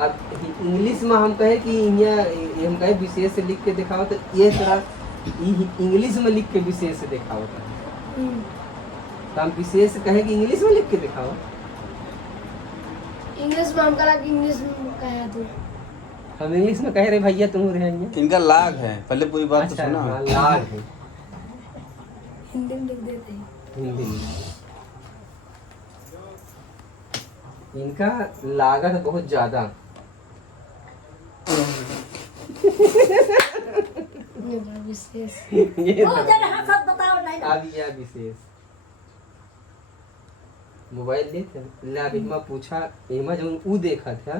अब इंग्लिश में हम कहे कि यहाँ हम कहे विशेष से लिख के दिखाओ तो ये तरह इंग्लिश में लिख के विशेष से दिखाओ तो हम विशेष कहे कि इंग्लिश में लिख के दिखाओ। इंग्लिश में हम कहा कि इंग्लिश में कहा तू हम इंग्लिश में कह रहे भैया तुम रहे इनका लाग है, पहले पूरी बात अच्छा, तो सुना। हाँ, लाग है हिंदी में लिख देते हैं। हिंदी में। इनका लागत बहुत ज्यादा ये बड़ा विशेष ये वो जरा हाँ सब बताओ नहीं ना। अब यह विशेष मोबाइल लेते ला अभी मैं पूछा एमा जो ऊ देखा था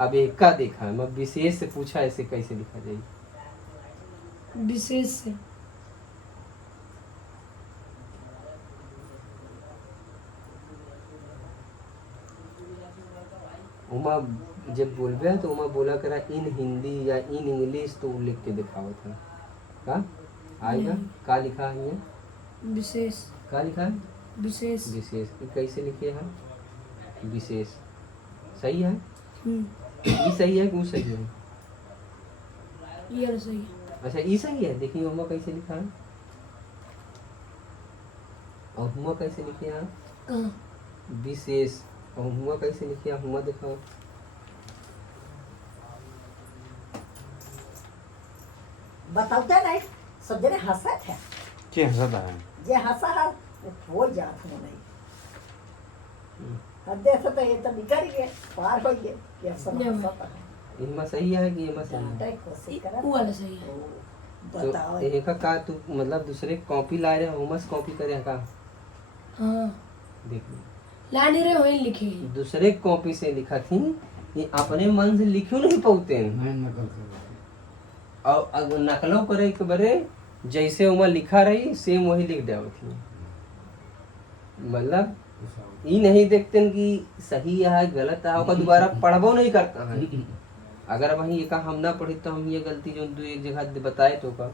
अब एक का देखा मैं विशेष से पूछा ऐसे कैसे लिखा जाए विशेष से उमा जब बोलबे तो उमा बोला करा इन हिंदी या इन इंग्लिश तो लिख के दिखाओ था का आएगा का लिखा है ये विशेष का लिखा है विशेष विशेष ये कैसे लिखे हैं विशेष सही है ये सही है कि वो सही है ये सही है। अच्छा ये सही है देखिए उमा कैसे लिखा है और हुआ कैसे लिखे हैं कहाँ विशेष और हुआ कैसे लिखे हैं हुआ दिखाओ बताते नहीं सब जने हंसत है के हंसता है जे हंसा है हो जात हो नहीं हद से तो ये तो निकल गए पार हो गए कि सब हंसत है इनमा सही है कि इनमा सही है डांटे कोशिश करा वो वाला सही है। बताओ तो एक का तू मतलब दूसरे कॉपी ला रहे हो मस कॉपी करे का हाँ देख ली ला नहीं रहे वही लिखे हैं। दूसरे कॉपी से लिखा थी ये अपने मन से लिखो नहीं पाते और अगर नकलो करे के बरे जैसे उमा लिखा रही सेम वही लिख देव थी मतलब ये नहीं देखते कि सही है गलत है और दोबारा पढ़बो नहीं करता है अगर वही एक हम ना पढ़ी तो हम ये गलती जो दो एक जगह बताए तो का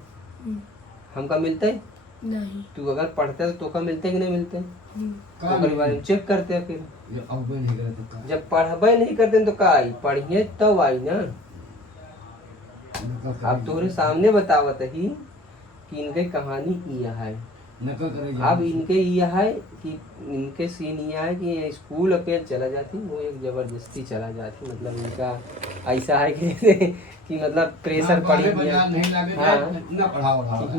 हमका मिलता है नहीं तू अगर पढ़ते तो का मिलते कि नहीं मिलते हम्म। तो बारे में चेक करते हैं फिर जब पढ़बे नहीं करते तो का आई पढ़िए तब आई ना अब तोरे सामने बतावत ही कि इनके कहानी यह है अब इनके यह है कि इनके सीन यह है कि ये स्कूल अकेले चला जाती वो एक जबरदस्ती चला जाती मतलब इनका ऐसा है कि मतलब प्रेशर पड़ी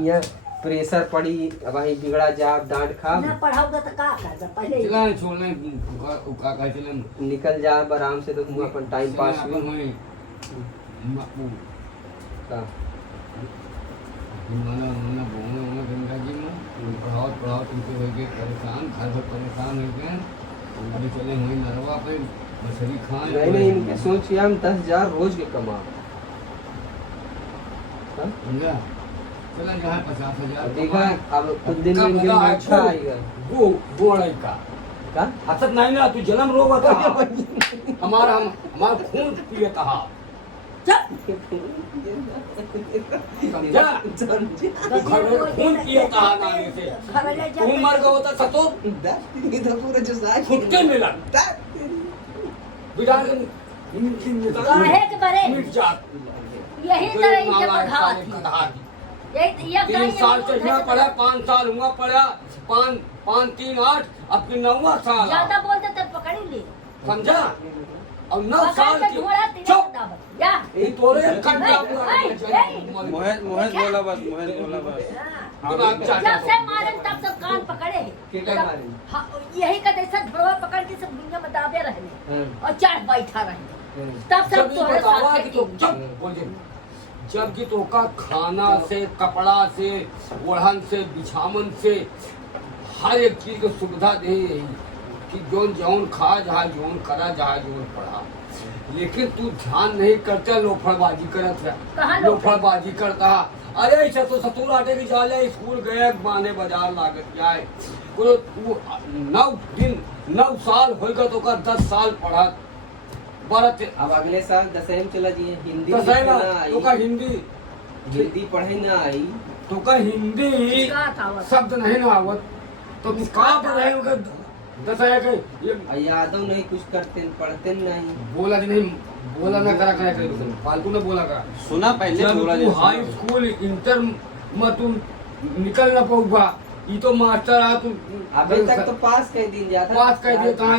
यहाँ प्रेशर पड़ी वही बिगड़ा जा डांट खा ना पढ़ाओगे तो का कर पहले निकल जा आराम से तो हुआ अपन टाइम पास हुई का नहीं नहीं इनके सोचिए हम 10,000 रोज के कमा देखा अब कुछ दिन में इनके लिए अच्छा आएगा का हसत नहीं ना तू जन्म रोग था हमारा खून पिए कहा समझा खून पिए कहा नानी से तू मर गया होता सतो फुटके मिला बिना काहे के बरे मिट जात यही तरह इनके बघात ये 3 साल चश्मा पढ़ा 5 साल हुआ पढ़ा 5 3 8 अब की 9वां साल ज्यादा बोलते तो पकड़ ही ले समझा और 9 साल पकड़ के की ढोड़ा चुप या ये तोरे कंटा मोहित बोला बस मोहित बोला बस जब से मारे तब सब कान पकड़े हैं केटा मारे हाँ, यही का जैसा ढोड़ा पकड़ के सब दुनिया में दाबे रहने और चढ़ बैठा रहने तब सब जब तोरे बतावा साथ कि तो जब बोल दे जब कि तो का खाना से कपड़ा से ओढ़न से बिछावन से हर एक चीज की सुविधा दे कि जोन जौन खा जहाँ जोन करा जहाँ जोन पढ़ा लेकिन तू ध्यान नहीं करता लोफड़बाजी करत है लोफड़बाजी करता अरे ऐसा तो सतुर आटे की जाले स्कूल गए बाने बाजार लागत जाए को तू 9 साल होगा तो का 10 साल पढ़ा बरत अब अगले साल दसहरे में चला जाइए हिंदी दसहरा लिखना आई तो का हिंदी हिंदी पढ़े ना आई तो का हिंदी शब्द नहीं ना आवत तो कहाँ पर रहे दसहरा के ये यादव नहीं कुछ करते पढ़ते नहीं बोला कि नहीं बोला ना करा करा कर फालतू ना बोला करा। सुना पहले जब थोड़ा तू जैसे हाई स्कूल इंटर में तुम निकल ना पाऊगा, ये तो मास्टर आ तू अभी तक तो पास कर दिन जाता, पास कर दिया कहाँ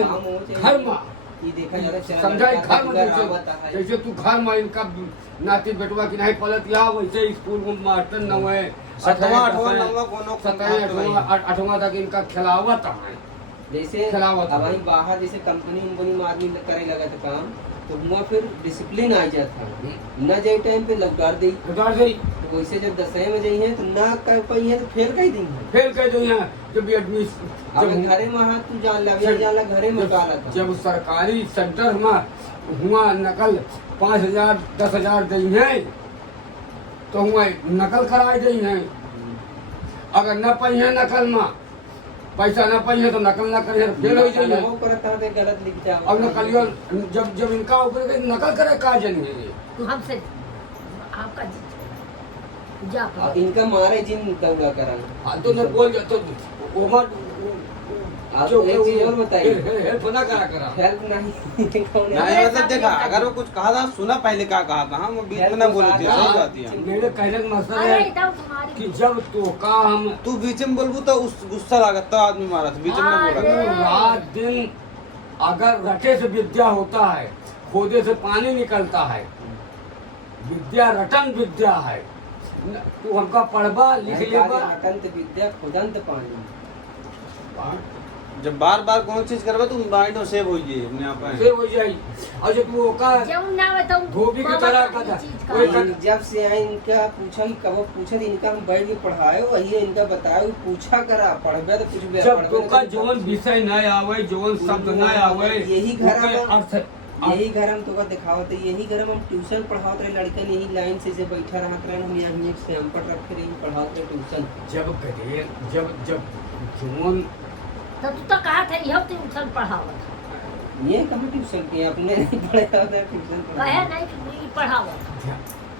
घर में ये देखा जाता चला समझाई घर में आवता है। जैसे तू घर में इनका नाती बेटवा की नहीं पलत या वैसे स्कूल में मास्टर न हुए सातवां, आठवां, नौवां कोनो आठवां तक इनका खिलावत है। जैसे खिलावत अब है। वहीं बाहर जैसे कंपनी उम्पनी में आदमी करे लगा था काम, तो हुआ फिर डिसिप्लिन आ जाता न जाए टाइम पे लौटार दी। उतार दे तो वैसे जब 10वें में जाइए तो ना कर पाई है तो फेल कर देंगे। फेल कर दो यहाँ जब एडमिशन अब घरे में हाथ तू जान ला जान ला घरे में काला था। जब सरकारी सेंटर में हुआ नकल 5,000 10,000 दी है तो हुआ नकल कराई दी है। अगर न पाई है नकल में पैसा न पाई है तो नकल न करिए फेल हो जाइए। वो करता है गलत लिख जाओ। अब नकलियों जब जब इनका ऊपर के नकल करे का जनिए तू हमसे आपका जा और इनका मारे जिन दौड़ा करा। हाँ तो न बोल तो उमर आप एक चीज और बताइए, हेल्प ना करा करा हेल्प नहीं कौन है? नहीं मतलब देखा अगर वो कुछ कहा था सुना पहले क्या कहा था, हम बीच में ना बोले थे, सही बात है। मेरे कहने का मकसद अरे है इधर तुम्हारी कि जब तो का हम तू बीच में बोलबू तो उस गुस्सा लागत तो आदमी मारा था, बीच में ना बोला अरे। था। रात दिन अगर रटे से विद्या होता है, खोदे से पानी निकलता है। विद्या रटन विद्या है। तू हमका पढ़बा लिख लेबा अटंत विद्या खुदंत पानी। जब बार बार कौन चीज करबे तो माइंड में सेव हो जाए अपने आप से हो जाई। और जब तू का जब ना बताऊं धोबी की तरह का था। कोई इन जब से आए इनका पूछा कि कब पूछा तो इनका हम बैठ के पढ़ाए वही इनका बताए पूछा करा पढ़बे तो कुछ भी जब तो का जोन विषय न आवे, जोन शब्द न आवे, यही घर ओके में अर्थ यही घर हम तो का दिखावत है, यही घर हम ट्यूशन पढ़ावत रहे लड़कन यही लाइन से बैठा रहत रहे हम यहाँ एक से हम पढ़ रखे रही पढ़ावत रहे ट्यूशन। जब कहे जब जब जोन तो तू तो कहा था यह ट्यूशन पढ़ावत ये कभी ट्यूशन किया आपने नहीं पढ़ाया होता ट्यूशन कहे नहीं कि नहीं पढ़ावत।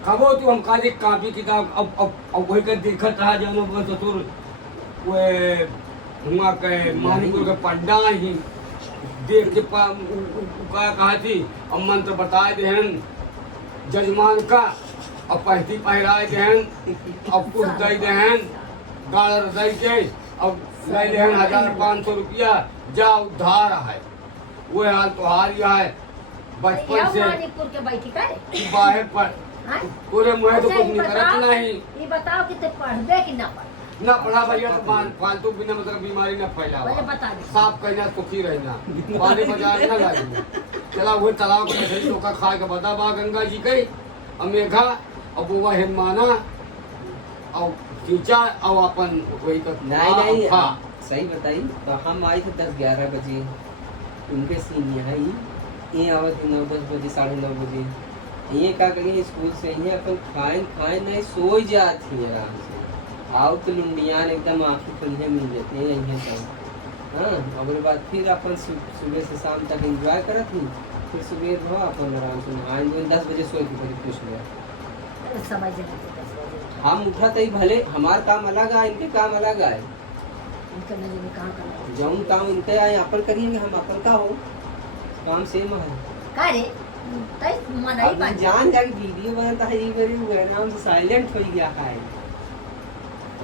कबो तू हम काली कॉपी किताब अब वही कर देखत रहा जानो बस ससुर वे हुआ के मानिपुर के पंडा ही देख के का कहा थी अब मंत्र बताए देहन जजमान का अब पहती पहराए देहन अब कुछ दे देहन गाड़ दे के अब ले लेहन 1,500 रुपया जा उद्धार है। वो हाल तो हार है बचपन यह से मणिपुर के बैठी करे बाहर पर हाँ? पूरे मुहे तो अच्छा, कुछ ये नहीं बताओ- करत नहीं ये बताओ कि ते पढ़बे कि ना पढ़ ना पढ़ा भैया तो फालतू बिना मतलब बीमारी न फैलावा पहले बता दे। साफ कहना सुखी रहना पानी बाजार न लागी चला वो तालाब के मछली टोका खा के बता बा गंगा जी गई अमेघा अब वो हिमाना और खींचा और अपन वही का नहीं हाँ सही बताई। तो हम आए थे 10-11 बजे उनके सीन यहाँ ये आवत 9-10 बजे 9:30 बजे ये क्या करिए स्कूल से ये अपन खाए नहीं सो जाती है आराम से। आओ तो लुंडियान एकदम आँखी खुलिया मिल जाती है यहीं तक। हाँ और उसके बाद फिर अपन सुबह से शाम तक एंजॉय करत थी, फिर सुबह हो अपन आराम से नहाए 10 बजे सोए के फिर खुश हुआ। समझ नहीं 10 बजे हम उठा तई भले हमार काम अलग है इनके काम अलग है। इनका नजर में कहाँ करना जौन काम इनके आए अपन करिए हम अपन का हो काम सेम है। का रे तई मनाई अब बात जान जा वीडियो बनाता है ये मेरी नाम से साइलेंट हो गया है।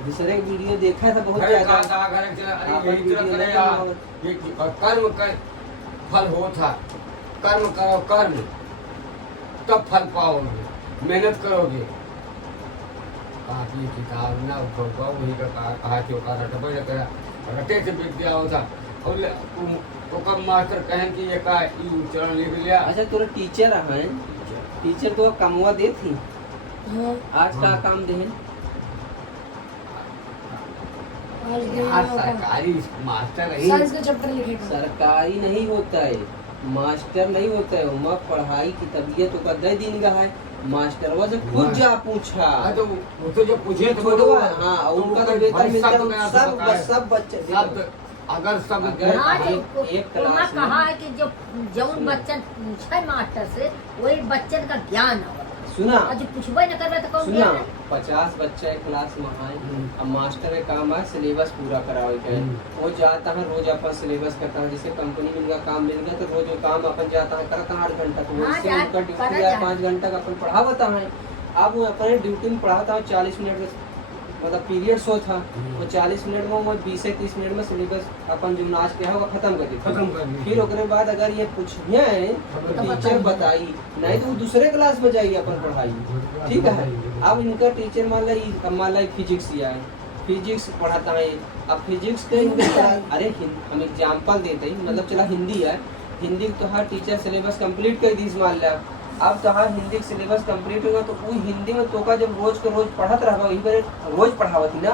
दूसरे वीडियो देखा था बहुत घर ज्यादा। का घर चला आप अरे यही तरह वीडियो करे देखा यार होगा। ये कर्म का फल होता कर्म करो कर्म तब फल पाओगे मेहनत करोगे। काफी किताब ना भगवा वही का कहा थे का रटबे करा रटे से विद्या होता और तो कब मास्टर कहें कि ये का ई चरण लिख लिया। अच्छा तोरा टीचर है टीचर तो कमवा दे थी हाँ आज का काम दे आज यार गया सरकारी मास्टर ही साइंस का चैप्टर लिखेगा। सरकारी नहीं होता है मास्टर नहीं होता है वहाँ पढ़ाई की तबीयत का 10 दिन का है मास्टर वो से खुद जा पूछा हाँ तो वो तो जब पूछे तो छोड़ो बोलो, हाँ तो उनका वो तो वेतन भाई मिलता सब है गया सब तो सब बच्चे सब अगर सब अगर- हाँ एक- तो एक उन्होंने क्लास में- कहा है कि जो जौन बच्चन पूछे मास्टर से वही बच्चन का ज्ञान होगा। सुना आज पूछबे न करबे तो कौन सुना ज्ञान है? 50 बच्चा एक क्लास में है। अब मास्टर का काम है सिलेबस पूरा करावे के। वो जाता है रोज अपन सिलेबस करता है, जैसे कंपनी में इनका काम मिल गया तो रोज वो काम अपन जाता है करता है 8 घंटा, तो हाँ, उससे जा- उनका करा ड्यूटी है जा। 5 घंटा का अपन पढ़ावता है। अब वो अपने ड्यूटी में पढ़ाता है 40 मिनट का मतलब पीरियड शो था, वो 40 मिनट में वो 20 से 30 मिनट में सिलेबस अपन जो नाच के है वो खत्म कर देते। खत्म कर दी। फिर ओकरे बाद अगर ये पूछिए तो टीचर बताई, नहीं तो वो दूसरे क्लास में जाइए अपन पढ़ाई। ठीक है, अब इनका टीचर मान ला फिजिक्स ही है, फिजिक्स पढ़ाता है। अब फिजिक्स के अरे हम एग्जाम्पल देते ही मतलब चला हिंदी है, हिंदी तो हर टीचर सिलेबस कंप्लीट कर दी मान लिया। अब तो हर हिंदी सिलेबस कंप्लीट होगा तो वो हिंदी में तो का जब रोज के रोज पढ़त रहा वही पर रोज पढ़ावती ना,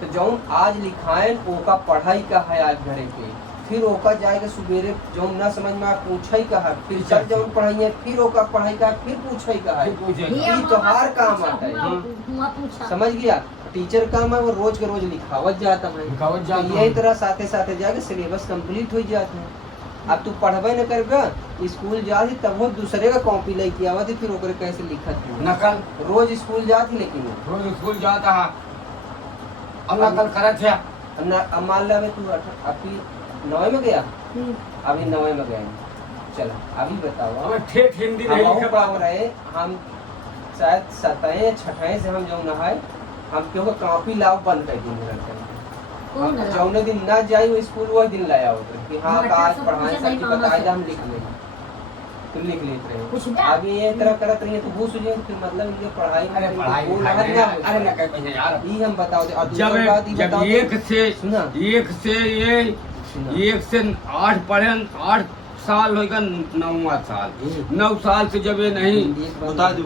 तो जौन आज लिखाएं ओका पढ़ाई का है आज घरे के, फिर ओका जाएगा सुबेरे जौन ना समझ में पूछाई का है, फिर चल जौन पढ़ाई है फिर ओका पढ़ाई का है, फिर पूछाई का है। ये तो हर काम आता है, हुआ पूछा समझ गया। टीचर काम है वो रोज के रोज लिखावत जाता है, लिखावत जाता तो है। यही तरह साथे साथे जाके सिलेबस कंप्लीट हो जाता है। अब तू पढ़बे न करबे स्कूल जाती तब वो दूसरे का कॉपी लेके आवती, फिर ओकरे कैसे लिखत हो। नकल रोज स्कूल जाती लेकिन रोज स्कूल जाता है और नकल करत है। अब मान ला तू अभी 9 में गया, हम्म, अभी 9 में गया, चल अभी बताओ हमें ठेठ हिंदी हम नहीं बहुत लिखे पढ़ रहे, हम शायद 7वें या 6वें से हम जो न है हम क्यों कॉपी लाओ बंद कर दी। कौन है? जौने दिन ना जाई वो स्कूल वही दिन लाया होता कि हाँ हाँ, आज सब पढ़ाए पूछे सर नहीं की मामा बताए से। तो हम लिख लेंगे, तो लिख लेते कुछ रहे। भी? अब ये तरह करत रही है तो भूस हो जाए, फिर मतलब इनके पढ़ाई में अरे इनके पढ़ाई गोल लिखाई हद में ना यार, हो अरे जाए। न कह यार। ये हम बताओ दे। और जब दूसरी बात ये जब बताओ दे, एक से सुना 1 से 8 पढ़े 8 साल होगा 9वां साल, 9 साल से जब ये नहीं बता दी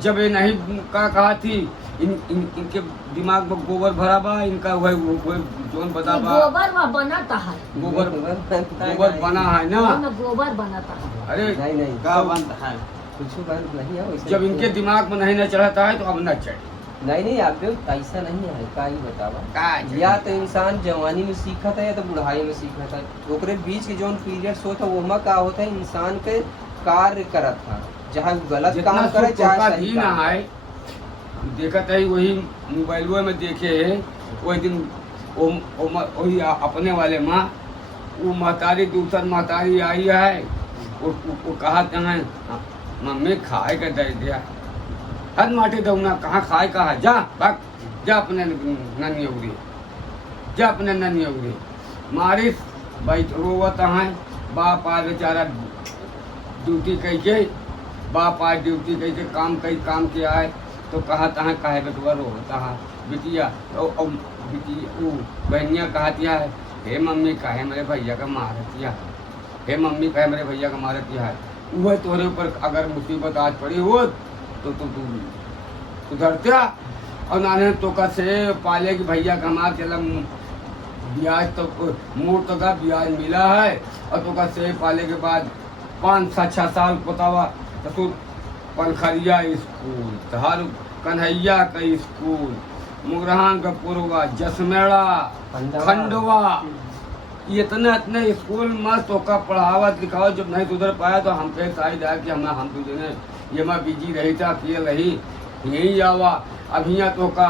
जब ये नहीं का कहा थी इनके दिमाग में गोबर भरा बा, इनका वह जोन बता बा गोबर वह बनाता है, गोबर बना है ना। में गोबर बनाता है। अरे नहीं नहीं का बंद है। कुछ बंद नहीं है वैसे। जब इनके दिमाग में नहीं न चढ़ता है तो अब न चढ़े। नहीं आप ऐसा नहीं है का ही बतावा। का या तो इंसान जवानी में सीखा था या तो बुढ़ाई में सीखा था, ओकरे बीच के जोन पीरियड होता वो में का होता है इंसान के कार्य करत था, चाहे वो गलत जितना काम करे सुख चाहे का सही दिन काम है देखत है वही मोबाइल में देखे है वही दिन वही अपने वाले माँ वो महतारी दूसर महतारी आई है वो कहा है मम्मी खाए का दे दिया हद माटे दऊना कहाँ खाए कहा जा भाग जा अपने नन्ही उड़ी जा अपने नन्ही उड़ी मारिस बैठ रोवत है बाप आ बेचारा ड्यूटी कह के बाप आज ड्यूटी कह के काम किया है तो कहा तहाँ काहे बेटुआ रोता है बिटिया तो बिटिया वो बहनिया कहतिया है हे मम्मी काहे मेरे भैया का मारतिया है, हे मम्मी काहे मेरे भैया का मारतिया है। वह तोरे ऊपर अगर मुसीबत आज पड़ी हो तो तू सुधरत्या और नाने तो का से पाले कि भैया का मार चला ब्याज तो मोड़ तो का ब्याज मिला है और तो का से पाले के बाद 5-6 साल पोतावा तो तू पनखरिया स्कूल तहार कन्हैया का स्कूल मुगरहान का पुरवा जसमेड़ा खंडवा इतने स्कूल मस्त होकर पढ़ावत लिखावत जब नहीं सुधर पाया तो हम पे शायद है कि हम तुझे ने ये मैं बिजी रही था किए रही यही आवा अभी तो का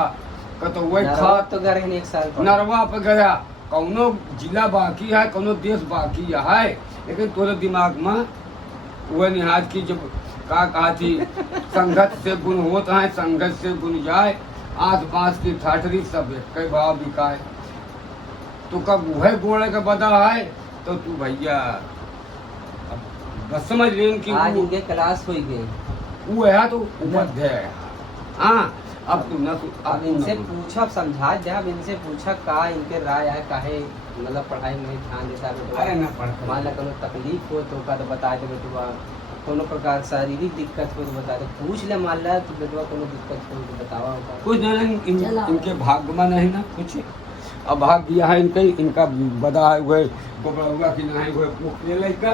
तो वही खा तो गए 1 साल नरवा पे गया कौनो जिला बाकी है कौनो देश बाकी है लेकिन तोरे दिमाग में वह निहाज की जब का कहा थी संघर्ष से गुण होता है संघर्ष से गुण जाए आस पास की ठाठरी सब कई भाव बिकाए तो कब वह गोड़े का बदा है तो तू भैया बस समझ लें कि आज इनके क्लास हो गई। वो है तो उपाध्याय है हाँ अब तू न तू अब इनसे पूछा अब समझा दे, अब इनसे पूछा का इनके राय है काहे मतलब पढ़ाई में नहीं ध्यान देता बेटुआ। अरे न पढ़ मान ला कोनो तकलीफ हो तो का तो बता दे बेटुआ, कोनो प्रकार शारीरिक दिक्कत हो तो बता दे, पूछ ले मान ला तो बेटुआ कोनो दिक्कत हो तो बतावा होगा। कुछ नहीं चला। इनके भाग्य में नहीं ना कुछ अब भाग दिया है इनका बदा है वह गोबरा हुआ कि नहीं वह लड़का